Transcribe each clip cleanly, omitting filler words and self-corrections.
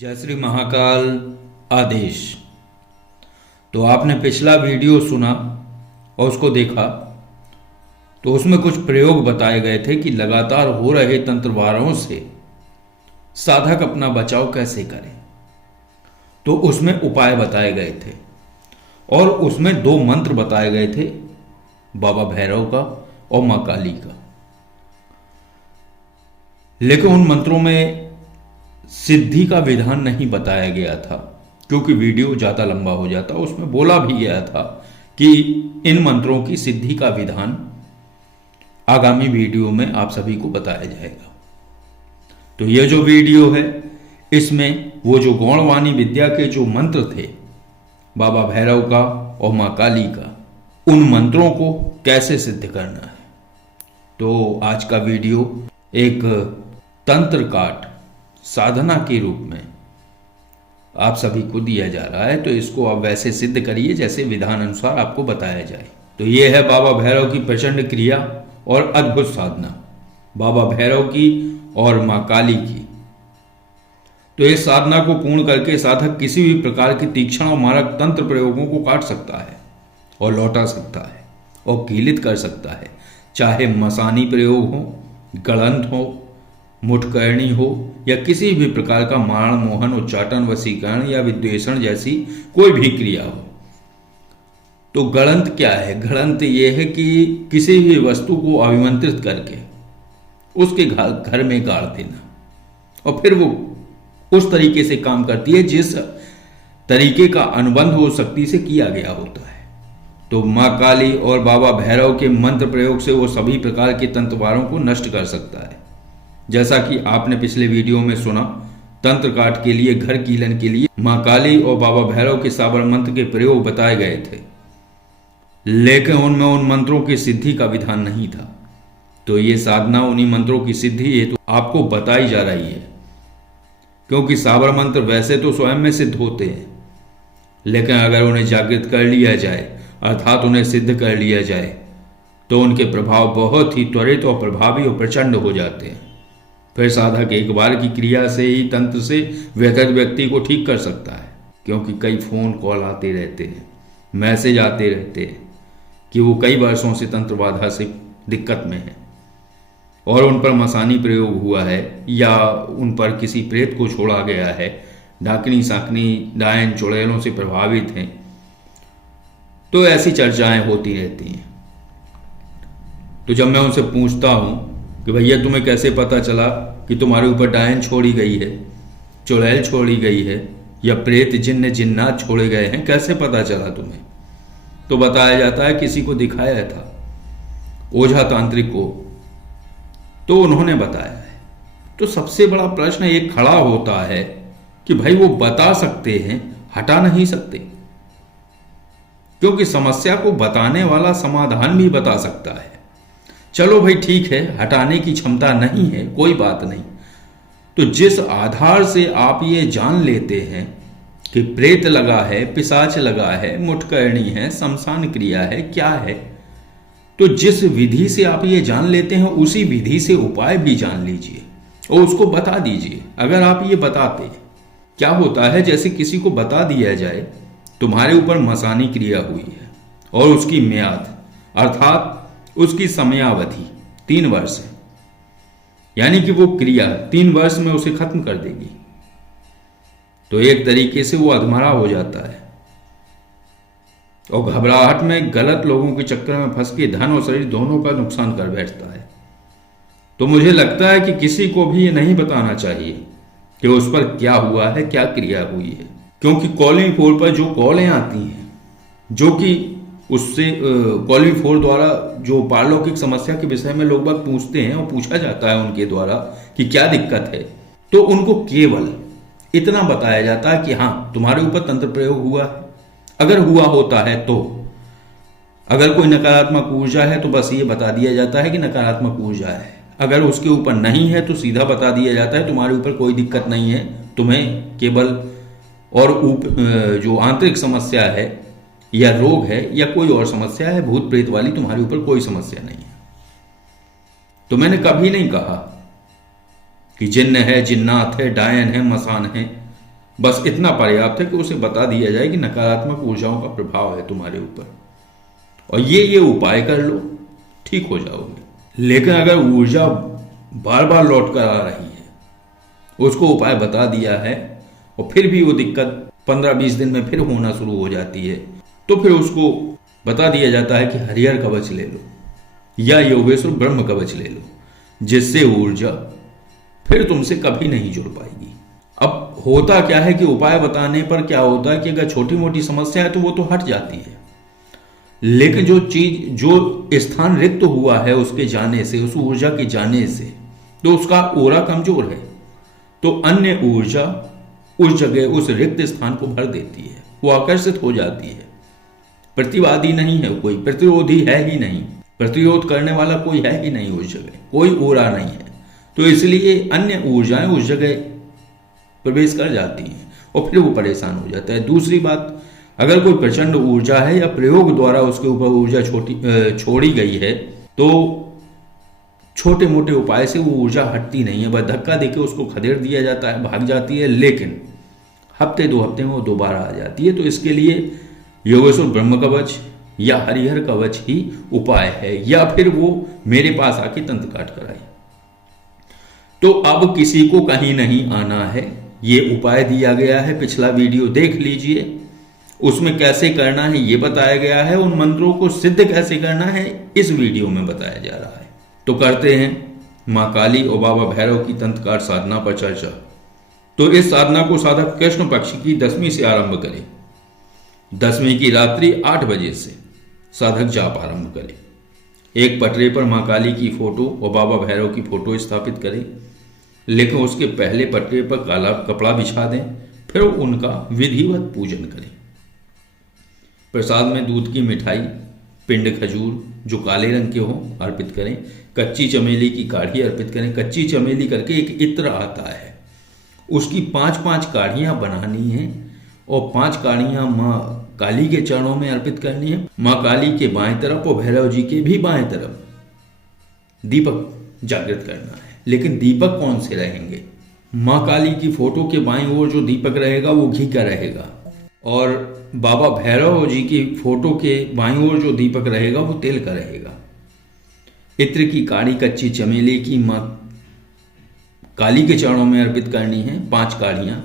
जय श्री महाकाल आदेश। तो आपने पिछला वीडियो सुना और उसको देखा तो उसमें कुछ प्रयोग बताए गए थे कि लगातार हो रहे तंत्रवारों से साधक अपना बचाव कैसे करे। तो उसमें उपाय बताए गए थे और उसमें दो मंत्र बताए गए थे, बाबा भैरव का और माँ काली का। लेकिन उन मंत्रों में सिद्धि का विधान नहीं बताया गया था क्योंकि वीडियो ज़्यादा लंबा हो जाता। उसमें बोला भी गया था कि इन मंत्रों की सिद्धि का विधान आगामी वीडियो में आप सभी को बताया जाएगा। तो यह जो वीडियो है इसमें वो जो गौणवाणी विद्या के जो मंत्र थे बाबा भैरव का और माँ काली का, उन मंत्रों को कैसे सिद्ध करना है। तो आज का वीडियो एक तंत्र काट साधना के रूप में आप सभी को दिया जा रहा है। तो इसको आप वैसे सिद्ध करिए जैसे विधान अनुसार आपको बताया जाए। तो ये है बाबा भैरव की प्रचंड क्रिया और अद्भुत साधना, बाबा भैरव की और माँ काली की। तो इस साधना को पूर्ण करके साधक किसी भी प्रकार की तीक्ष्ण और मारक तंत्र प्रयोगों को काट सकता है और लौटा सकता है और कीलित कर सकता है, चाहे मसानी प्रयोग हो, गलंत हो, मुठकरणी हो या किसी भी प्रकार का मारण, मोहन, उच्चाटन, वशीकरण या विद्वेषण जैसी कोई भी क्रिया हो। तो गलंत क्या है? गलंत ये है कि किसी भी वस्तु को अभिमंत्रित करके उसके घर में गाड़ देना और फिर वो उस तरीके से काम करती है जिस तरीके का अनुबंध हो शक्ति से किया गया होता है। तो माँ काली और बाबा भैरव के मंत्र प्रयोग से वो सभी प्रकार के तंत्रवारों को नष्ट कर सकता है। जैसा कि आपने पिछले वीडियो में सुना, तंत्र काट के लिए, घर कीलन के लिए माँ काली और बाबा भैरव के साबर मंत्र के प्रयोग बताए गए थे, लेकिन उनमें उन मंत्रों की सिद्धि का विधान नहीं था। तो ये साधना उन्हीं मंत्रों की सिद्धि हेतु आपको बताई जा रही है, क्योंकि साबर मंत्र वैसे तो स्वयं में सिद्ध होते हैं, लेकिन अगर उन्हें जागृत कर लिया जाए अर्थात उन्हें सिद्ध कर लिया जाए तो उनके प्रभाव बहुत ही त्वरित और प्रभावी और प्रचंड हो जाते हैं। फिर साधक एक बार की क्रिया से ही तंत्र से व्यथित व्यक्ति को ठीक कर सकता है, क्योंकि कई फोन कॉल आते रहते हैं, मैसेज आते रहते हैं कि वो कई वर्षों से तंत्र बाधा से दिक्कत में है और उन पर मसानी प्रयोग हुआ है या उन पर किसी प्रेत को छोड़ा गया है, डाकनी साकनी डायन चुड़ैलों से प्रभावित हैं। तो ऐसी चर्चाएं होती रहती हैं। तो जब मैं उनसे पूछता हूं कि भैया तुम्हें कैसे पता चला कि तुम्हारे ऊपर डायन छोड़ी गई है, चुड़ैल छोड़ी गई है या प्रेत जिन्न जिन्नात छोड़े गए हैं, कैसे पता चला तुम्हें? तो बताया जाता है किसी को दिखाया था, ओझा तांत्रिक को, तो उन्होंने बताया है। तो सबसे बड़ा प्रश्न एक खड़ा होता है कि भाई वो बता सकते हैं, हटा नहीं सकते, क्योंकि समस्या को बताने वाला समाधान भी बता सकता है। चलो भाई ठीक है, हटाने की क्षमता नहीं है, कोई बात नहीं। तो जिस आधार से आप ये जान लेते हैं कि प्रेत लगा है, पिशाच लगा है, मुठकरणी है, शमशान क्रिया है, क्या है, तो जिस विधि से आप ये जान लेते हैं उसी विधि से उपाय भी जान लीजिए और उसको बता दीजिए। अगर आप ये बताते, क्या होता है, जैसे किसी को बता दिया जाए तुम्हारे ऊपर मसानी क्रिया हुई है और उसकी म्याद अर्थात उसकी समयावधि 3 वर्ष है, यानी कि वो क्रिया 3 वर्ष में उसे खत्म कर देगी। तो एक तरीके से वो अधमरा हो जाता है और घबराहट में गलत लोगों के चक्कर में फंस के धन और शरीर दोनों का नुकसान कर बैठता है। तो मुझे लगता है कि किसी को भी ये नहीं बताना चाहिए कि उस पर क्या हुआ है, क्या क्रिया हुई है, क्योंकि कॉलिंग फोर पर जो कॉलें आती हैं, जो कि उससे कॉलिंग फोर द्वारा जो पारलौकिक समस्या के विषय में लोग बाग पूछते हैं और पूछा जाता है उनके द्वारा कि क्या दिक्कत है, तो उनको केवल इतना बताया जाता है कि हाँ तुम्हारे ऊपर तंत्र प्रयोग हुआ है। अगर हुआ होता है तो, अगर कोई नकारात्मक ऊर्जा है तो बस ये बता दिया जाता है कि नकारात्मक ऊर्जा है। अगर उसके ऊपर नहीं है तो सीधा बता दिया जाता है तुम्हारे ऊपर कोई दिक्कत नहीं है, तुम्हें केवल और जो आंतरिक समस्या है या रोग है या कोई और समस्या है, भूत प्रेत वाली तुम्हारे ऊपर कोई समस्या नहीं है। तो मैंने कभी नहीं कहा कि जिन्न है, जिन्नात है, डायन है, मसान है, बस इतना पर्याप्त है कि उसे बता दिया जाए कि नकारात्मक ऊर्जाओं का प्रभाव है तुम्हारे ऊपर, और ये उपाय कर लो, ठीक हो जाओगे। लेकिन अगर ऊर्जा बार बार लौट कर आ रही है, उसको उपाय बता दिया है और फिर भी वो दिक्कत 15-20 दिन में फिर होना शुरू हो जाती है, तो फिर उसको बता दिया जाता है कि हरिहर कवच ले लो या योगेश्वर ब्रह्म कवच ले लो, जिससे ऊर्जा फिर तुमसे कभी नहीं जुड़ पाएगी। अब होता क्या है कि उपाय बताने पर क्या होता है कि अगर छोटी मोटी समस्या है तो वो तो हट जाती है, लेकिन जो स्थान रिक्त हुआ है उसके जाने से, उस ऊर्जा के जाने से, तो उसका ओरा कमजोर है, तो अन्य ऊर्जा उस जगह उस रिक्त स्थान को भर देती है, वो आकर्षित हो जाती है। प्रतिवादी नहीं है कोई, प्रतिरोधी है ही नहीं, प्रतिरोध करने वाला कोई है ही नहीं, उस जगह कोई ओरा नहीं है, तो इसलिए अन्य ऊर्जाएं उस जगह प्रवेश कर जाती हैं और फिर वो परेशान हो जाता है। दूसरी बात, अगर कोई प्रचंड ऊर्जा है या प्रयोग द्वारा उसके ऊपर ऊर्जा छोड़ी गई है, तो छोटे मोटे उपाय से वो ऊर्जा हटती नहीं है, बस धक्का देके उसको खदेड़ दिया जाता है, भाग जाती है, लेकिन हफ्ते 2 हफ्ते में वो दोबारा आ जाती है। तो इसके लिए योगेश्वर ब्रह्म कवच या हरिहर कवच ही उपाय है, या फिर वो मेरे पास आके तंत्र काट कराए। तो अब किसी को कहीं नहीं आना है, ये उपाय दिया गया है, पिछला वीडियो देख लीजिए, उसमें कैसे करना है ये बताया गया है, उन मंत्रों को सिद्ध कैसे करना है इस वीडियो में बताया जा रहा है। तो करते हैं मां काली और बाबा भैरव की तंत्र काट साधना पर चर्चा। तो इस साधना को साधक कृष्ण पक्ष की 10वीं से आरंभ करें। 10वीं की रात्रि 8 बजे से साधक जाप आरंभ करें। एक पटरे पर मां काली की फोटो और बाबा भैरव की फोटो स्थापित करें, लेकिन उसके पहले पटरे पर काला कपड़ा बिछा दें, फिर उनका विधिवत पूजन करें। प्रसाद में दूध की मिठाई, पिंड खजूर जो काले रंग के हों अर्पित करें। कच्ची चमेली की काढ़ी अर्पित करें। कच्ची चमेली करके एक इत्र आता है, उसकी 5-5 काढ़ियां बनानी है और 5 काढ़ियां माँ काली के चरणों में अर्पित करनी है। माँ काली के बाएं तरफ और भैरव जी के भी बाएं तरफ दीपक जागृत करना है, लेकिन दीपक कौन से रहेंगे? माँ काली की फोटो के बाईं ओर जो दीपक रहेगा वो घी का रहेगा, और बाबा भैरव जी की फोटो के बाईं ओर जो दीपक रहेगा वो तेल का रहेगा। इत्र की काढ़ी कच्ची चमेली की माँ काली के चरणों में अर्पित करनी है 5 काढ़ियां,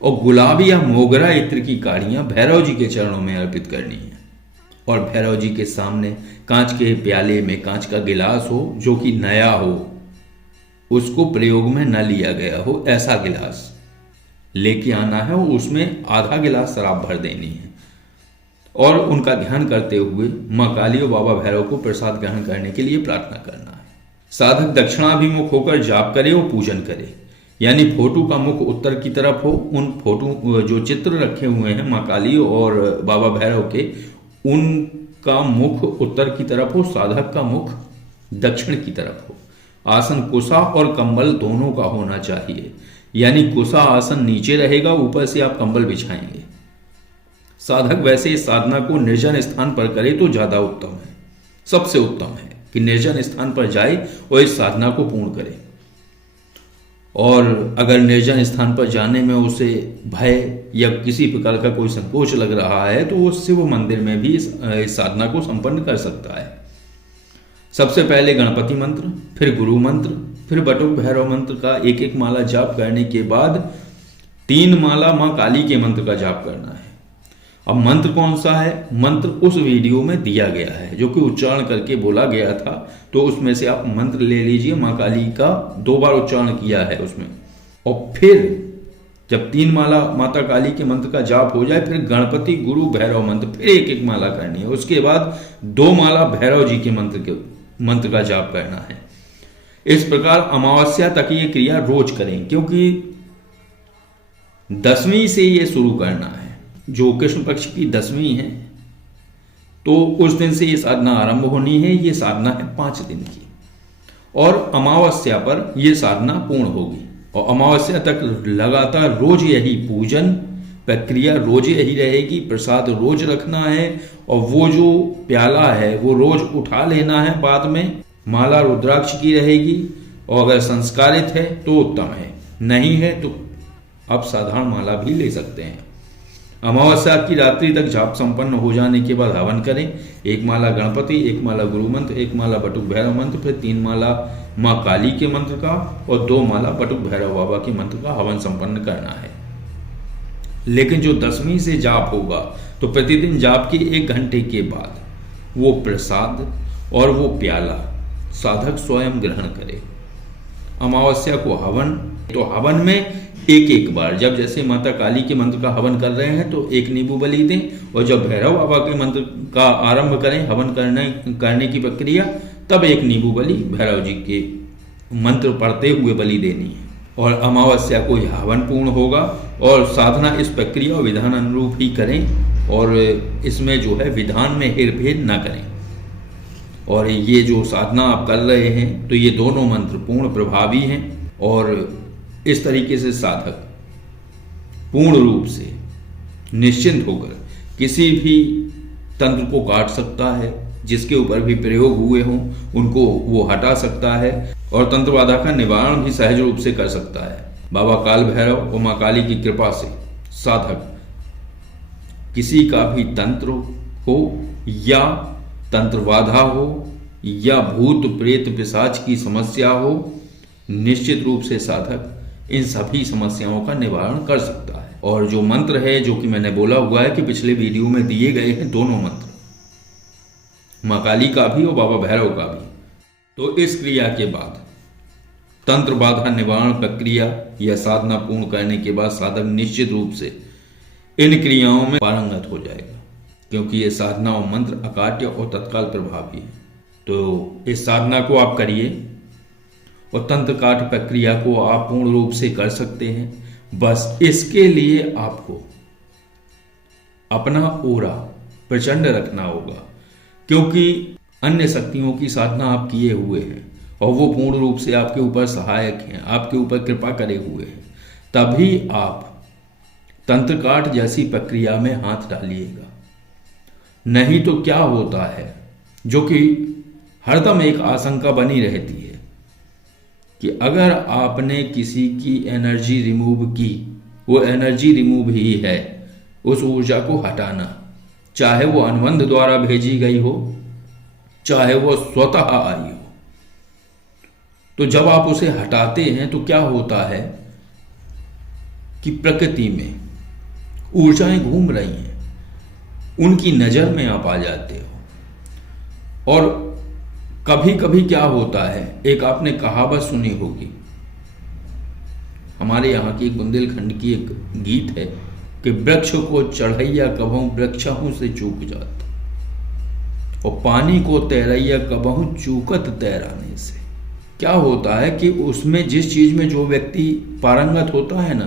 और गुलाब या मोगरा इत्र की काढ़ियां भैरव जी के चरणों में अर्पित करनी है। और भैरव जी के सामने कांच के प्याले में कांच का गिलास हो जो कि नया हो, उसको प्रयोग में न लिया गया हो, ऐसा गिलास लेके आना है, उसमें आधा गिलास शराब भर देनी है, और उनका ध्यान करते हुए माँ काली और बाबा भैरव को प्रसाद ग्रहण करने के लिए प्रार्थना करना है। साधक दक्षिणाभिमुख होकर जाप करे और पूजन करे, यानी फोटो का मुख उत्तर की तरफ हो। उन फोटो जो चित्र रखे हुए हैं माँ काली और बाबा भैरव के, उनका मुख उत्तर की तरफ हो, साधक का मुख दक्षिण की तरफ हो। आसन कुसा और कंबल दोनों का होना चाहिए, यानी कुसा आसन नीचे रहेगा, ऊपर से आप कंबल बिछाएंगे। साधक वैसे इस साधना को निर्जन स्थान पर करे तो ज्यादा उत्तम है, सबसे उत्तम है कि निर्जन स्थान पर जाए और इस साधना को पूर्ण करे। और अगर निर्जन स्थान पर जाने में उसे भय या किसी प्रकार का कोई संकोच लग रहा है तो वो शिव मंदिर में भी इस साधना को संपन्न कर सकता है। सबसे पहले गणपति मंत्र, फिर गुरु मंत्र, फिर बटुक भैरव मंत्र का 1-1 माला जाप करने के बाद 3 माला माँ काली के मंत्र का जाप करना है। अब मंत्र कौन सा है? मंत्र उस वीडियो में दिया गया है जो कि उच्चारण करके बोला गया था, तो उसमें से आप मंत्र ले लीजिए। माँ काली का 2 बार उच्चारण किया है उसमें, और फिर जब 3 माला माता काली के मंत्र का जाप हो जाए, फिर गणपति गुरु भैरव मंत्र फिर 1-1 माला करनी है। उसके बाद 2 माला भैरव जी के मंत्र का जाप करना है। इस प्रकार अमावस्या तक ये क्रिया रोज करें, क्योंकि 10वीं से ये शुरू करना है, जो कृष्ण पक्ष की 10वीं है, तो उस दिन से ये साधना आरंभ होनी है। ये साधना है 5 दिन की, और अमावस्या पर यह साधना पूर्ण होगी, और अमावस्या तक लगातार रोज यही पूजन प्रक्रिया रोज यही रहेगी। प्रसाद रोज रखना है, और वो जो प्याला है वो रोज उठा लेना है। बाद में माला रुद्राक्ष की रहेगी, और अगर संस्कारित है तो उत्तम है, नहीं है तो आप साधारण माला भी ले सकते हैं। अमावस्या की रात्रि तक जाप संपन्न हो जाने के बाद हवन करें। 1 माला गणपति, 1 माला गुरु मंत्र, 1 माला बटुक भैरव मंत्र, फिर 3 माला माँ काली के मंत्र का और 2 माला बटुक भैरव बाबा के मंत्र का हवन संपन्न करना है। लेकिन जो 10वीं से जाप होगा तो प्रतिदिन जाप के 1 घंटे के बाद वो प्रसाद और वो प्याला साधक स्वयं ग्रहण करे। अमावस्या को हवन, तो हवन में एक बार, जब जैसे माता काली के मंत्र का हवन कर रहे हैं तो 1 नींबू बलि दें, और जब भैरव बाबा के मंत्र का आरंभ करें हवन करने की प्रक्रिया, तब 1 नींबू बलि भैरव जी के मंत्र पढ़ते हुए बलि देनी है। और अमावस्या को यह हवन पूर्ण होगा। और साधना इस प्रक्रिया और विधान अनुरूप ही करें, और इसमें जो है विधान में हेरफेर न करें। और ये जो साधना आप कर रहे हैं तो ये दोनों मंत्र पूर्ण प्रभावी हैं, और इस तरीके से साधक पूर्ण रूप से निश्चिंत होकर किसी भी तंत्र को काट सकता है, जिसके ऊपर भी प्रयोग हुए हों उनको वो हटा सकता है, और तंत्र बाधा का निवारण भी सहज रूप से कर सकता है। बाबा काल भैरव और माँ काली की कृपा से साधक किसी का भी तंत्र हो या तंत्र बाधा हो या भूत प्रेत पिशाच की समस्या हो, निश्चित रूप से साधक इन सभी समस्याओं का निवारण कर सकता है। और जो मंत्र है, जो कि मैंने बोला हुआ है कि पिछले वीडियो में दिए गए हैं दोनों मंत्र, माँ काली का भी और बाबा भैरव का भी, तो इस क्रिया के बाद तंत्र बाधा निवारण प्रक्रिया या साधना पूर्ण करने के बाद साधक निश्चित रूप से इन क्रियाओं में पारंगत हो जाएगा, क्योंकि ये साधना और मंत्र अकाट्य और तत्काल प्रभावी है। तो इस साधना को आप करिए और तंत्र काट प्रक्रिया को आप पूर्ण रूप से कर सकते हैं। बस इसके लिए आपको अपना ओरा प्रचंड रखना होगा, क्योंकि अन्य शक्तियों की साधना आप किए हुए हैं और वो पूर्ण रूप से आपके ऊपर सहायक हैं, आपके ऊपर कृपा करे हुए हैं, तभी आप तंत्र काट जैसी प्रक्रिया में हाथ डालिएगा। नहीं तो क्या होता है, जो कि हरदम एक आशंका बनी रहती है कि अगर आपने किसी की एनर्जी रिमूव की, वो एनर्जी रिमूव ही है, उस ऊर्जा को हटाना, चाहे वो अनुबंध द्वारा भेजी गई हो, चाहे वो स्वतः आई हो। तो जब आप उसे हटाते हैं तो क्या होता है कि प्रकृति में ऊर्जाएं घूम रही हैं, उनकी नजर में आप आ जाते हो। और कभी कभी क्या होता है, एक आपने कहावत सुनी होगी, हमारे यहाँ की बुंदेलखंड की एक गीत है कि वृक्ष को चढ़ैया कबहू वृक्षहू से चूक जाता, और पानी को तैरैया कबहू चूकत तैराने से। क्या होता है कि उसमें जिस चीज में जो व्यक्ति पारंगत होता है ना,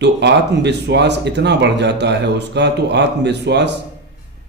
तो आत्मविश्वास इतना बढ़ जाता है उसका, तो आत्मविश्वास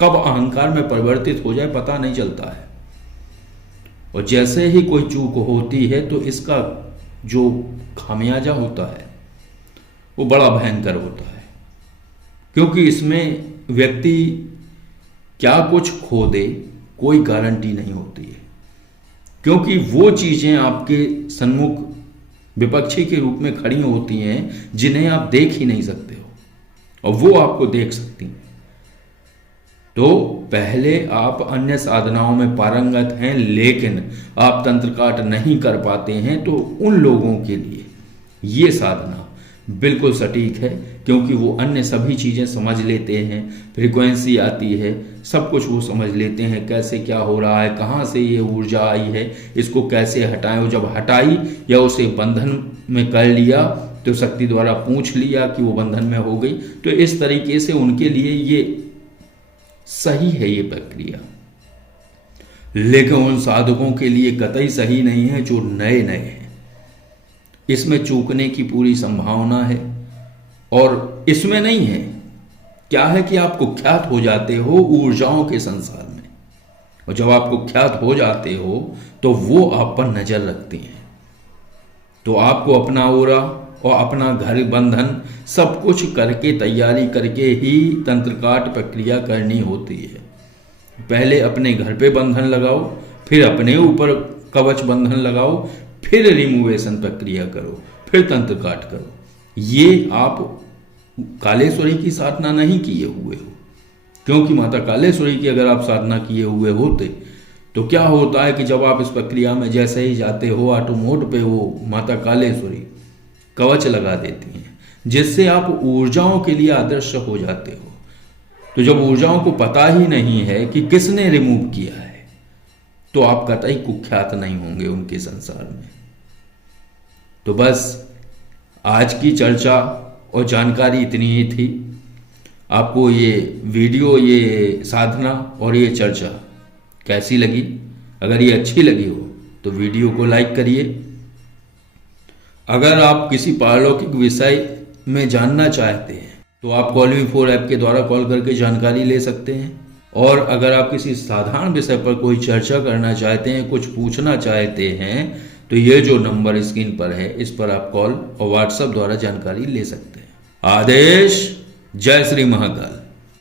कब अहंकार में परिवर्तित हो जाए पता नहीं चलता है। और जैसे ही कोई चूक होती है तो इसका जो खामियाजा होता है वो बड़ा भयंकर होता है, क्योंकि इसमें व्यक्ति क्या कुछ खो दे कोई गारंटी नहीं होती है, क्योंकि वो चीजें आपके सन्मुख विपक्षी के रूप में खड़ी होती हैं जिन्हें आप देख ही नहीं सकते हो, और वो आपको देख सकती हैं। तो पहले आप अन्य साधनाओं में पारंगत हैं लेकिन आप तंत्र काट नहीं कर पाते हैं, तो उन लोगों के लिए ये साधना बिल्कुल सटीक है, क्योंकि वो अन्य सभी चीज़ें समझ लेते हैं, फ्रीक्वेंसी आती है, सब कुछ वो समझ लेते हैं, कैसे क्या हो रहा है, कहाँ से ये ऊर्जा आई है, इसको कैसे हटाएं। और जब हटाई या उसे बंधन में कर लिया तो शक्ति द्वारा पूछ लिया कि वो बंधन में हो गई, तो इस तरीके से उनके लिए ये सही है ये प्रक्रिया। लेकिन उन साधकों के लिए कतई सही नहीं है जो नए नए हैं, इसमें चूकने की पूरी संभावना है। और इसमें नहीं है क्या है कि आप कुख्यात हो जाते हो ऊर्जाओं के संसार में, और जब आप कुख्यात हो जाते हो तो वो आप पर नजर रखती हैं, तो आपको अपना ओरा और अपना घर बंधन सब कुछ करके तैयारी करके ही तंत्रकाट प्रक्रिया करनी होती है। पहले अपने घर पे बंधन लगाओ, फिर अपने ऊपर कवच बंधन लगाओ, फिर रिमूवेशन प्रक्रिया करो, फिर तंत्र काट करो। ये आप कालेश्वरी की साधना नहीं किए हुए हो, क्योंकि माता कालेश्वरी की अगर आप साधना किए हुए होते तो क्या होता है कि जब आप इस प्रक्रिया में जैसे ही जाते हो, ऑटोमोड पे वो माता कालेश्वरी कवच लगा देती हैं, जिससे आप ऊर्जाओं के लिए आदर्श हो जाते हो। तो जब ऊर्जाओं को पता ही नहीं है कि किसने रिमूव किया है, तो आप कतई कुख्यात नहीं होंगे उनके संसार में। तो बस आज की चर्चा और जानकारी इतनी ही थी। आपको ये वीडियो, ये साधना और ये चर्चा कैसी लगी? अगर ये अच्छी लगी हो तो वीडियो को लाइक करिए। अगर आप किसी पारलौकिक विषय में जानना चाहते हैं तो आप कॉल-मी-4 ऐप के द्वारा कॉल करके जानकारी ले सकते हैं। और अगर आप किसी साधारण विषय पर कोई चर्चा करना चाहते हैं, कुछ पूछना चाहते हैं, तो ये जो नंबर स्क्रीन पर है इस पर आप कॉल और व्हाट्सएप द्वारा जानकारी ले सकते हैं। आदेश। जय श्री महाकाल।